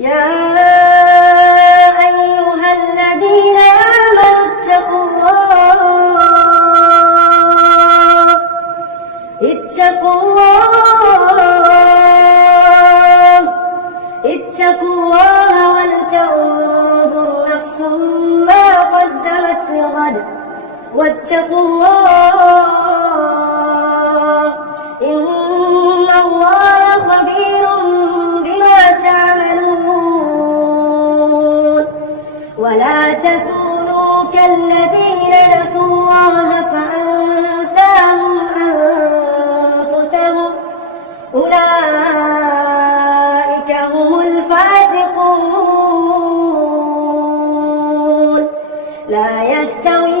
يا أيها الذين آمنوا اتقوا الله ولتنظر نفس ما قدمت لغد واتقوا الله إن الله خبير بما تعملون ولا تكونوا كالذين نسوا الله فأنساهم أنفسهم أولئك هم الفاسقون لا يستوي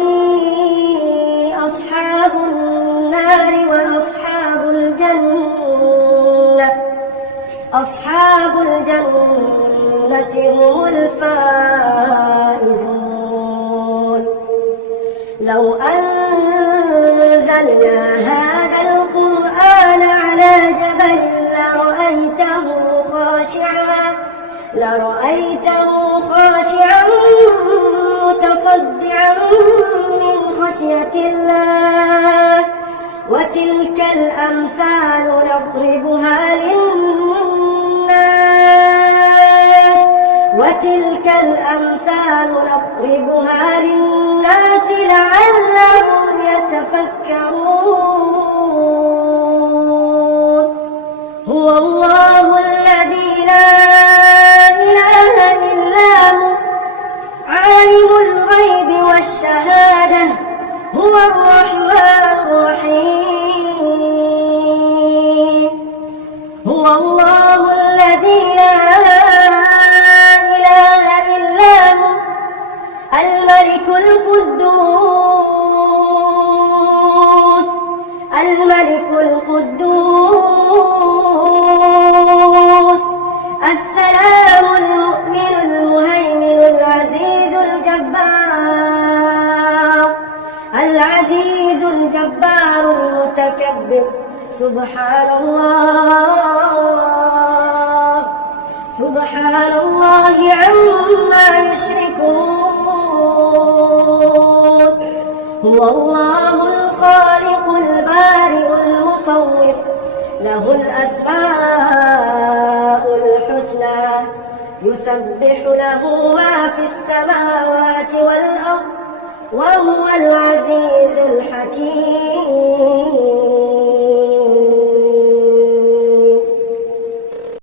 أصحاب النار وأصحاب الجنة هم الفائزون لو أنزلنا هذا القرآن على جبل لرأيته خاشعا متصدعا من خشية الله وتلك الأمثال نضربها للناس لعلهم يتفكرون هو الله الذي لا إله إلا هو عالم الغيب والشهادة هو الرحمن الرحيم هو الله الذي لا إله إلا هو الملك القدوس السلام المؤمن المهيمن العزيز الجبار المتكبر سبحان الله عما يشركون هو الله الخالق البارئ المصور له الأسماء الحسنى يسبح له ما في السماوات والأرض وهو العزيز الحكيم.